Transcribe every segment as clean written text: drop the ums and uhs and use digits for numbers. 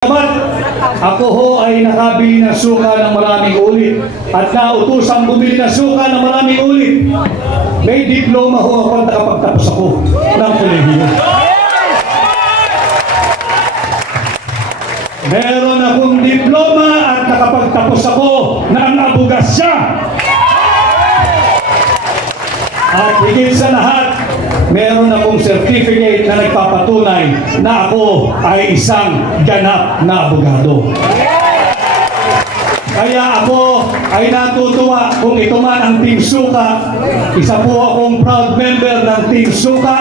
Ako ho ay nakabili ng suka ng maraming ulit at nautosang bumili ng suka ng maraming ulit. May diploma ho ako at nakapagtapos ako ng kolehiyo. Meron akong diploma at nakapagtapos ako ng abogasya. At higit sa lahat, meron akong certificate na nagpapatunay na ako ay isang ganap na abogado. Kaya ako ay natutuwa kung ito man ang Team Suka. Isa po akong proud member ng Team Suka.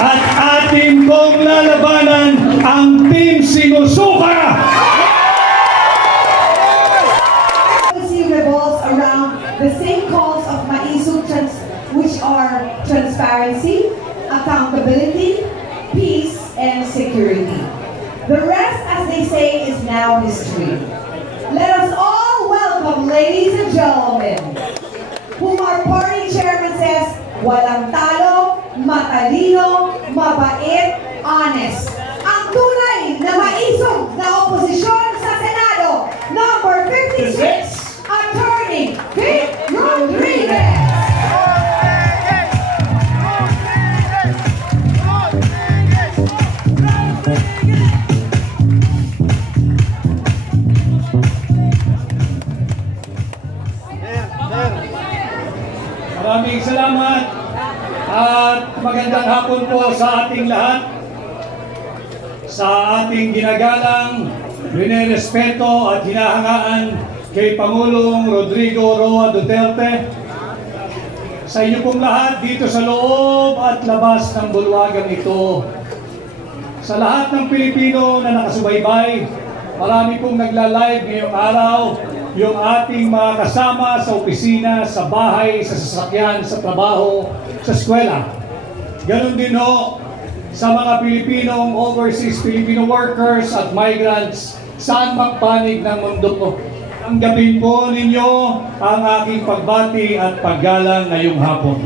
At atin kong lalabanan ang Team Sinusuka. Revolves around the same calls of Maizu, which are transparency, accountability, peace, and security. The rest, as they say, is now history. Let us all welcome, ladies and gentlemen, whom our party chairman says, walang talo, matalino, mabait, honest. Ang tunay na maisog na oposisyon sa Senado, number 56, Attorney Vic Rodriguez. Maraming salamat at magandang hapon po sa ating lahat, sa ating ginagalang, rinerespeto at hinahangaan kay Pangulong Rodrigo Roa Duterte, sa inyo pong lahat dito sa loob at labas ng bulwagang ito, sa lahat ng Pilipino na nakasubaybay, marami pong nagla-live ngayong araw, yung ating mga kasama sa opisina, sa bahay, sa sasakyan, sa trabaho, sa eskwela. Ganon din ho sa mga Pilipinong overseas Filipino workers at migrants saan magpanig ng mundo po. Tanggapin po ninyo ang aking pagbati at paggalang ngayong hapon.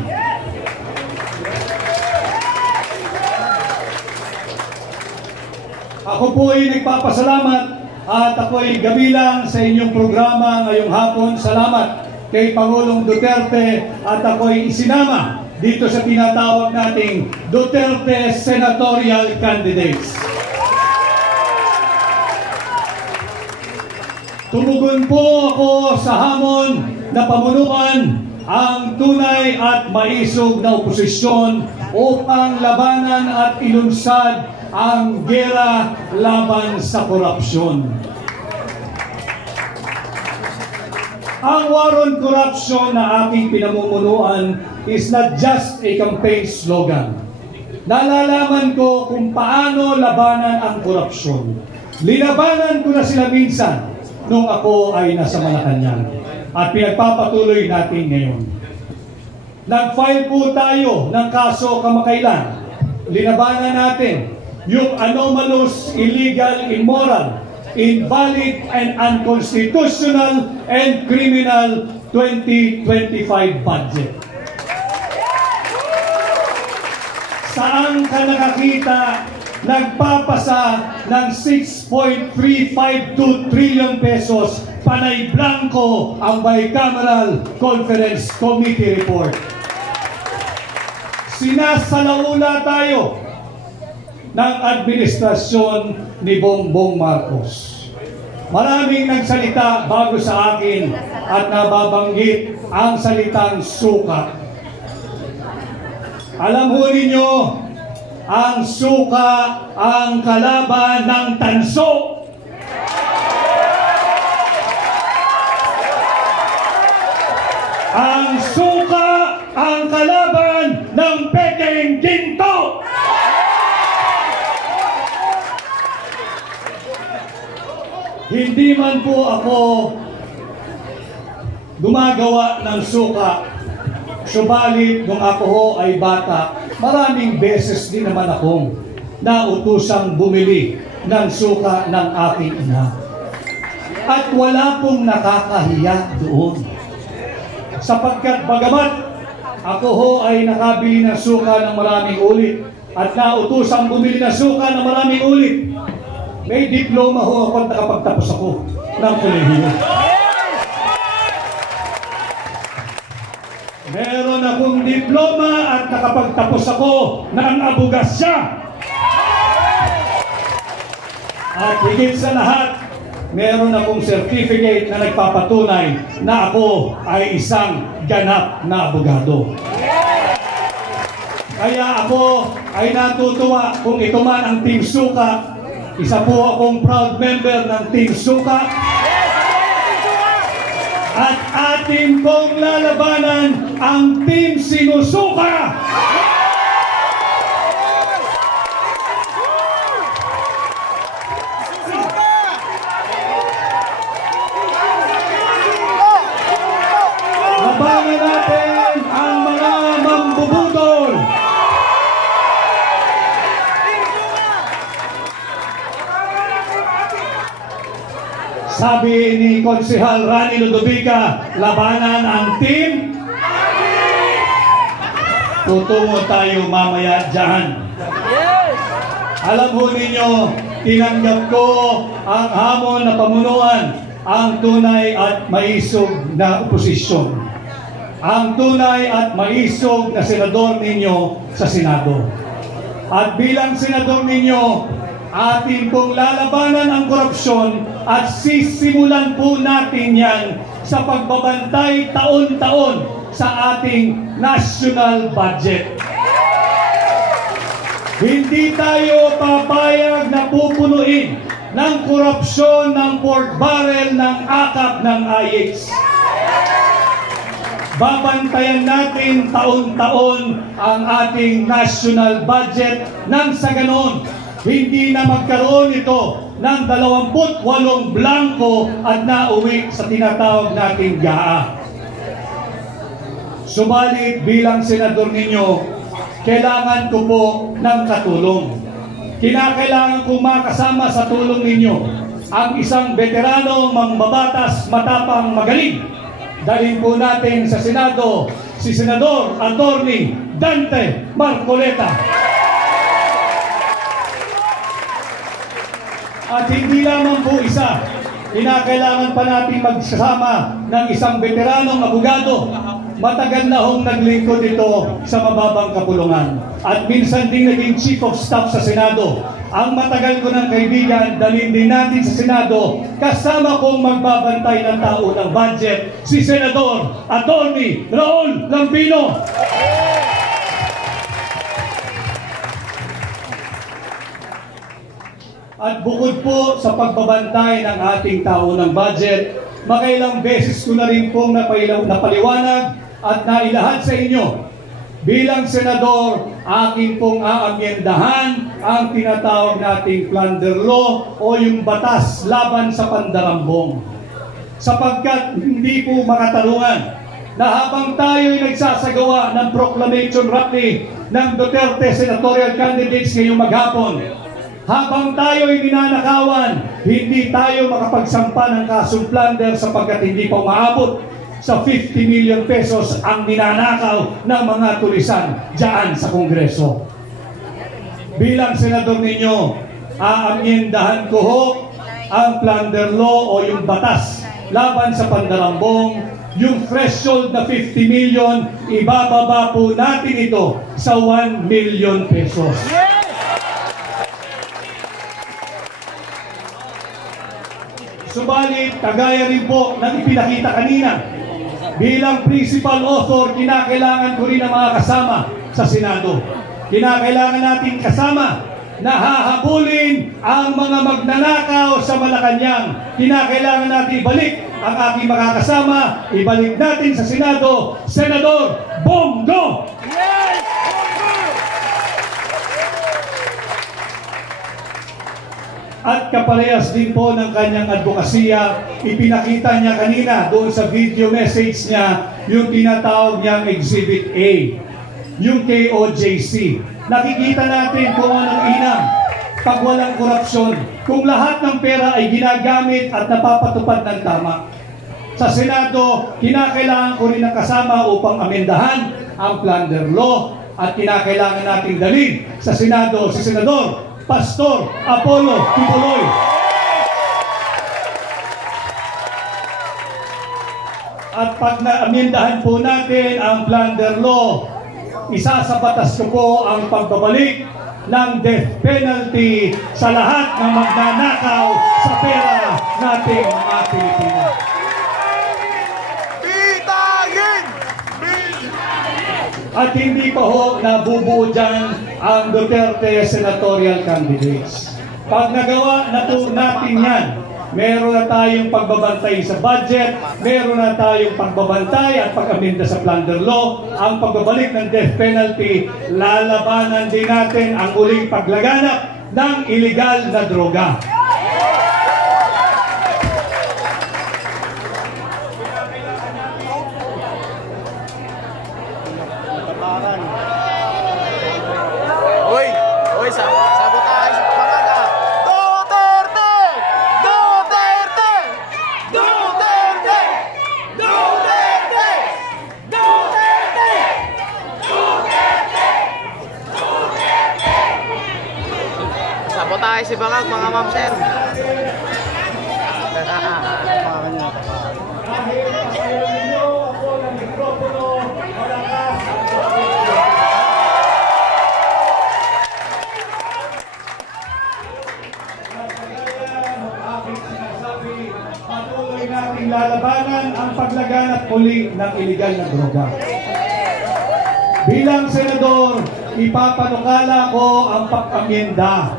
Ako po ay nagpapasalamat at ako ay gabilang sa inyong programa ngayong hapon. Salamat kay Pangulong Duterte at ako ay isinama dito sa tinatawag nating Duterte Senatorial Candidates. Tumugon po ako sa hamon na pamunuan ang tunay at maisog na oposisyon upang labanan at ilunsad ang gera laban sa korupsyon. Ang war on corruption na aking pinamumunuan is not just a campaign slogan. Nalalaman ko kung paano labanan ang korupsyon. Linabanan ko na sila minsan nung ako ay nasa Malacanang at pinagpapatuloy natin ngayon. Nag-file po tayo ng kaso kamakailan. Linabanan natin yung anomalous, illegal, immoral, invalid, and unconstitutional and criminal 2025 budget. Saan ka nakakita nagpapasa ng 6.352 trillion pesos panay blanco ang Bicameral Conference Committee report? Sinasalaula tayo ng administrasyon ni Bongbong Marcos. Maraming nagsalita bago sa akin at nababanggit ang salitang suka. Alam ho ninyo, ang suka ang kalaban ng tanso. Ang suka ang kalaban ng pekeng ginto. Hindi man po ako gumagawa ng suka, subalit nung ako ho ay bata, maraming beses din naman akong nautusang bumili ng suka ng aking ina. At wala pong nakakahiya doon. Sapagkat bagamat ako ho ay nakabili ng suka ng maraming ulit at nautusang bumili ng suka na maraming ulit. May diploma ho ako at nakapagtapos ako ng kolehiyo. Meron akong diploma at nakapagtapos ako ng abogasya. At higit sa lahat, meron akong certificate na nagpapatunay na ako ay isang ganap na abogado. Kaya ako ay natutuwa kung ito man ang Team Suka. Isa po akong proud member ng Team Suka. At atin pong lalabanan ang Team Sinusuka. Labanan natin ang mga mambubudol. Sabi ni Konsehal Rani Ludovica, labanan ang team. Tutungo tayo mamaya dyan. Alam ho ninyo, tinanggap ko ang hamon na pamunuan, ang tunay at maisog na oposisyon. Ang tunay at maisog na senador ninyo sa Senado. At bilang senador ninyo, atin pong lalabanan ang korupsyon at sisimulan po natin yan sa pagbabantay taon-taon sa ating national budget. Hindi tayo papayag na pupunuin ng korupsyon ng pork barrel ng akap ng IX. Babantayan natin taon-taon ang ating national budget nang sa ganon hindi na magkaroon ito ng 28 blanco at nauwi sa tinatawag nating GAA. Subalit bilang senador ninyo, kailangan ko po ng katulong. Kinakailangan kong makasama sa tulong ninyo ang isang veterano, mangbabatas, matapang, magaling. Dalhin po natin sa Senado si Senador Attorney Dante Marcoleta. At hindi lamang po isa, kinakailangan pa natin magsasama ng isang veteranong abogado. Matagal na hong naglingkod ito sa mababang kapulungan. At minsan ding naging Chief of Staff sa Senado. Ang matagal ko ng kaibigan, dalhin din natin sa Senado, kasama kong magbabantay ng tao ng budget, si Senador Attorney Raul Lampino. At bukod po sa pagbabantay ng ating tao ng budget, makailang beses ko na rin pong napaliwanag at nailahad sa inyo. Bilang senador, akin pong aamyendahan ang tinatawag nating plunder law o yung batas laban sa pandarambong. Sapagkat hindi po makatarungan na habang tayo'y nagsasagawa ng proclamation rally ng Duterte senatorial candidates ngayong maghapon, habang tayo'y ninanakawan, hindi tayo makapagsampa ng kasong plunder sapagkat hindi pa umaabot sa 50 million pesos ang ninanakaw ng mga tulisan dyan sa Kongreso. Bilang senador ninyo, aamyendahan ko ho ang plunder law o yung batas laban sa pandarambong. Yung threshold na 50 million, ibababa po natin ito sa 1 million pesos. Subalit, kagaya rin po ng ipinakita kanina, bilang principal author, kinakailangan ko rin ang mga kasama sa Senado. Kinakailangan natin kasama na hahabulin ang mga magnanakaw sa Malacanang. Kinakailangan natin ibalik ang aking makakasama, ibalik natin sa Senado, Senador Bongo! At kaparehas din po ng kanyang advokasya, ipinakita niya kanina doon sa video message niya yung tinatawag niyang Exhibit A, yung KOJC. Nakikita natin kung anong inam pag walang korupsyon, kung lahat ng pera ay ginagamit at napapatupad ng tama. Sa Senado, kinakailangan ko rin ang kasama upang amendahan ang plunder law at kinakailangan nating dalhin sa Senado si Senador Pastor Apollo Kibuloy. At pag naamyendahan po natin ang plunder law, isa sa batas ko po ang pagbabalik ng death penalty sa lahat ng magnanakaw sa pera nating mga Pilipino. At hindi pa ho nabubuo dyan ang Duterte senatorial candidates. Pag nagawa na po natin yan, meron na tayong pagbabantay sa budget, meron na tayong pagbabantay at pag-aminda sa plunder law, ang pagbabalik ng death penalty, lalabanan din natin ang uling paglaganap ng iligal na droga. Sabotage! Pangaga! Duterte! Duterte! Duterte! Duterte! Duterte! Duterte! Duterte! Sabotage si Bangag, mga ma'am sir. Patuloy nating lalabanan ang paglaganap muli ng iligal na droga. Bilang senador, ipapanukala ko ang pag-amyenda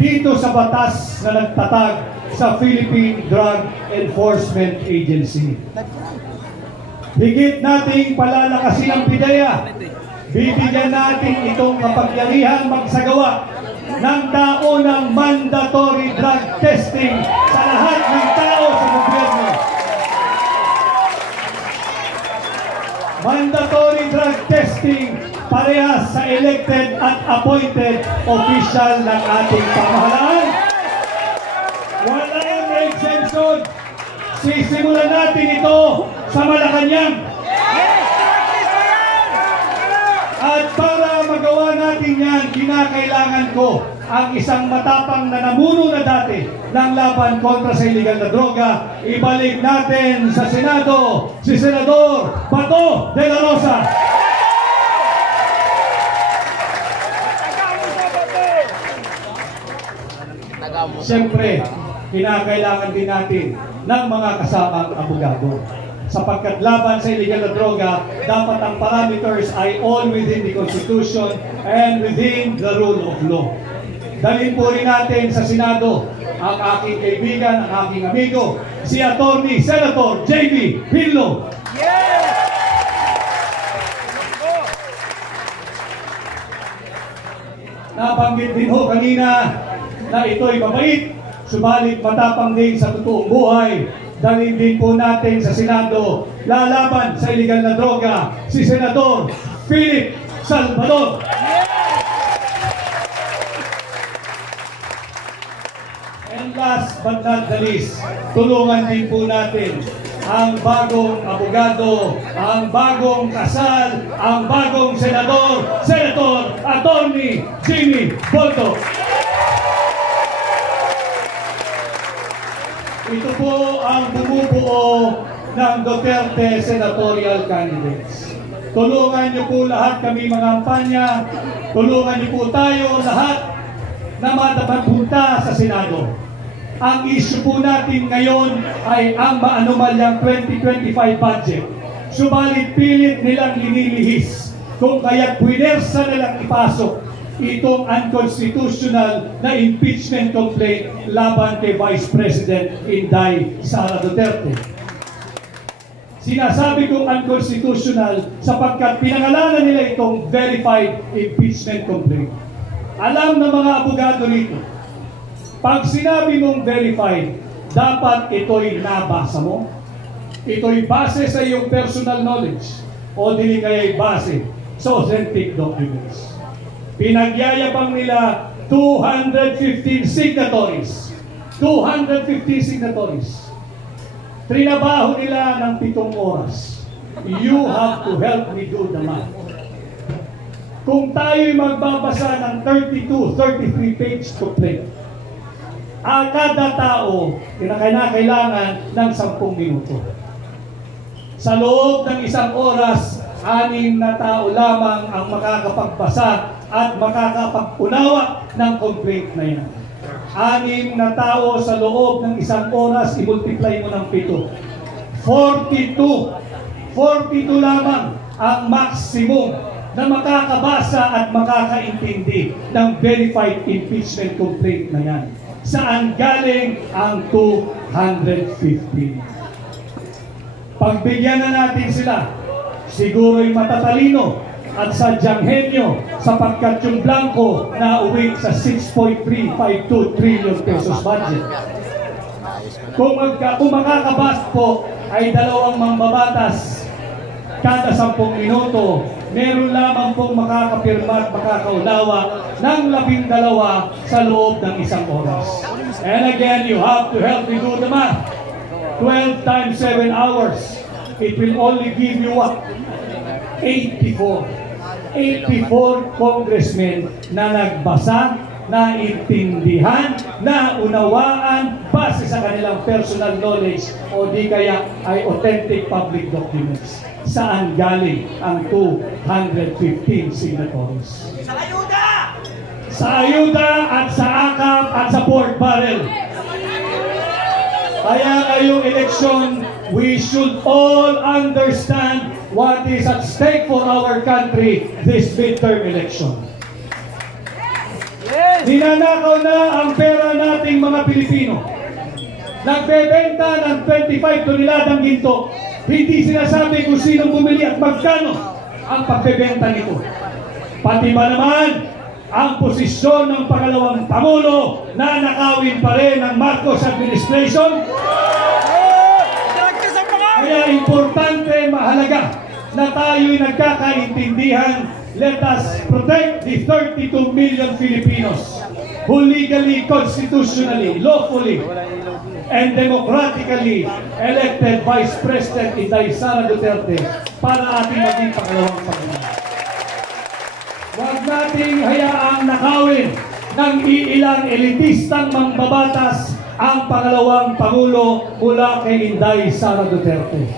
dito sa batas na nagtatag sa Philippine Drug Enforcement Agency. Higit nating palalakasin ang PIDEA. Bibigyan natin itong kapangyarihang magsagawa ng taunang mandatory drug testing sa lahat ng tao sa gobyerno. Mandatory drug testing parehas sa elected at appointed official ng ating pamahalaan. Walang exemption. Sisimulan natin ito sa Malacanang. At para magawa natin yan, kinakailangan ko ang isang matapang na namuno na dati ng laban kontra sa iligal na droga. Ibalik natin sa Senado si Senador Bato de la Rosa. Siyempre, kinakailangan din natin ng mga kasamang abogado. Sapagkat laban sa illegal na droga, dapat ang parameters ay all within the Constitution and within the rule of law. Dalhin po rin natin sa Senado ang aking kaibigan, ang aking amigo, si Attorney Senator J.B. Pinlo. Nabanggit din ho kanina na ito'y mabait, subalit matapang din sa totoong buhay. Dalhin din po natin sa Senado, lalaban sa iligal na droga, si Senador Philip Salvador. And last but not the least, tulungan din po natin ang bagong abogado, ang bagong kasal, ang bagong senador, Senator Attorney Jimmy Bolto. Ito po ang bumubuo ng Duterte senatorial candidates. Tulungan niyo po lahat kami mga kampanya, tulungan niyo po tayo lahat na matapunta sa Senado. Ang issue po natin ngayon ay ang maanumalyang 2025 budget. Subalit pilit nilang linilihis kung kaya't puwersa nilang ipasok itong unconstitutional na impeachment complaint laban kay Vice President Inday Sara Duterte. Sinasabi kong unconstitutional sapagkat pinangalanan nila itong verified impeachment complaint. Alam ng mga abogado rito, pag sinabi mong verified, dapat ito'y nabasa mo, ito'y base sa iyong personal knowledge, o dili kaya'y base sa authentic documents. Pinagyayabang nila 215 signatories. 215 signatories. Trinabaho nila ng 7 oras. You have to help me do the math. kung tayo'y magbabasa ng 33 page complaint, kada tao kinakailangan ng 10 minuto. Sa loob ng 1 oras, 6 na tao lamang ang makakapagbasa at makakapag-unawa ng complaint na yan. 6 na tao sa loob ng 1 oras, i-multiply mo ng 7. 42 lamang ang maximum na makakabasa at makakaintindi ng verified impeachment complaint na yan. Saan galing ang 250? Pagbigyan na natin sila, siguro'y matatalino at sadyang henyo sapagkat yung blanco na uwi sa 6.352 trillion pesos budget. Kung makakabas po ay 2 mambabatas kada 10 minuto, meron lamang pong makakapirma at makakaunawa ng 12 sa loob ng 1 oras. And again, you have to help me do the math. 12 times 7 hours. It will only give you what? 84 congressmen na nagbasa, naintindihan, naunawaan base sa kanilang personal knowledge o di kaya ay authentic public documents. Saan galing ang 215 signatories? Sa ayuda! Sa ayuda at sa AKAP at sa pork barrel. Kaya ngayong eleksyon, we should all understand what is at stake for our country this midterm election. Ninanakaw na ang pera nating mga Pilipino. Nagbebenta ng 25 toneladang ginto. Hindi sinasabi kung sino bumili at magkano ang pagbebenta nito. Pati ba naman ang posisyon ng pangalawang Pangulo na nakawin pa rin ng Marcos administration? Kaya importante, mahalaga na tayo'y nagkakaintindihan. Let us protect the 32 million Filipinos who legally, constitutionally, lawfully, and democratically elected Vice President Inday Sara Duterte para ating maging pangalawang Pangulo. Huwag nating hayaang nakawin ng iilang elitistang mambabatas ang pangalawang Pangulo mula kay Inday Sara Duterte.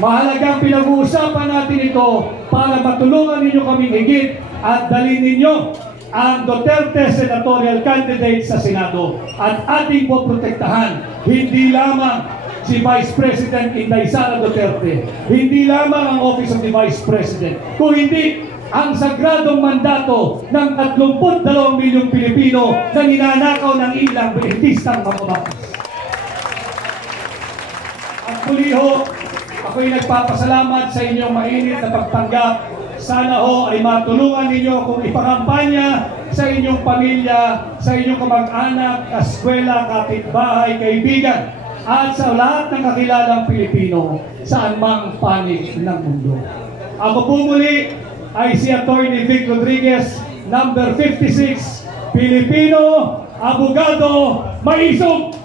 Mahalagang pinag-uusapan natin ito para matulungan ninyo kaming higit at dalhin ninyo ang Duterte senatorial candidate sa Senado at ating poprotektahan hindi lamang si Vice President Inday Sara Duterte, hindi lamang ang Office of the Vice President, kung hindi ang sagradong mandato ng 32 milyong Pilipino na ninanakaw ng ilang elitistang mambabatas. At muli ho, ako'y nagpapasalamat sa inyong mainit na pagtanggap. Sana ho ay matulungan ninyo kung ipakampanya sa inyong pamilya, sa inyong kamag-anak, kaskwela, kapitbahay, kaibigan, at sa lahat ng kakilalang Pilipino saan mang panig ng mundo. Ako po muli ay si Attorney Vic Rodriguez, number 56, Pilipino, abogado, maisog!